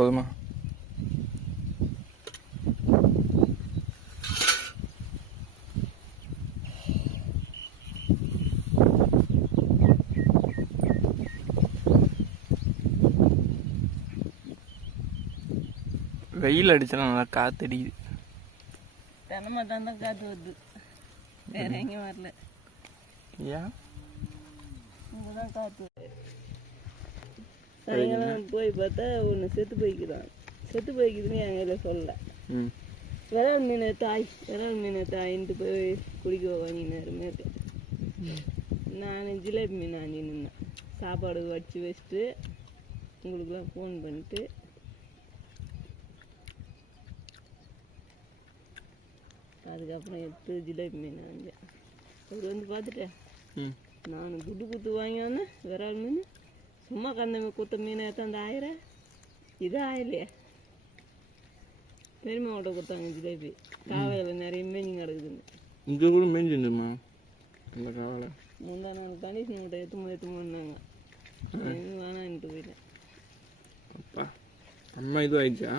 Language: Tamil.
போதுமா? வெயில் அடிச்சா நல்லா காத்தடிக்குது. தினமா தான் காற்று வருது, வேற எங்கேயும் வரல. ஏன் இங்கே தான் காற்று. சாயங்காலம் போய் பார்த்தா ஒன்று செத்து போய்க்குதுன்னு என் கையில் சொல்லலை. விரால் மீனை தாயின்ட்டு போய் குடிக்க வாங்கினாரு மேற்கு. நான் ஜிலேபி மீன் வாங்கி நின்னேன். சாப்பாடு வச்சு வச்சுட்டு உங்களுக்குலாம் ஃபோன் பண்ணிட்டு அதுக்கப்புறம் எடுத்து ஜிலேபி மீன் வாங்கினேன். அவர் வந்து பார்த்துட்டேன். நான் குத்து வாங்கி வந்தேன். விரால் மீன் சும்மா கந்த குத்த மீனை எடுத்தாந்து ஆயிரம் இது ஆயிலையே. பெருமாவோட கொடுத்தாங்க ஜிலேபி. காவையில் நிறைய மேஞ்சி கிடக்குதுன்னு. இங்கே கூட மேஞ்சிருந்துமா அந்த காவலை. முந்தா நான் கண்டிஷன் கிட்ட எத்துமோன்னாங்க. வேணான்ட்டு போயிட்டேன். அப்பா அம்மா இது ஆயிடுச்சா?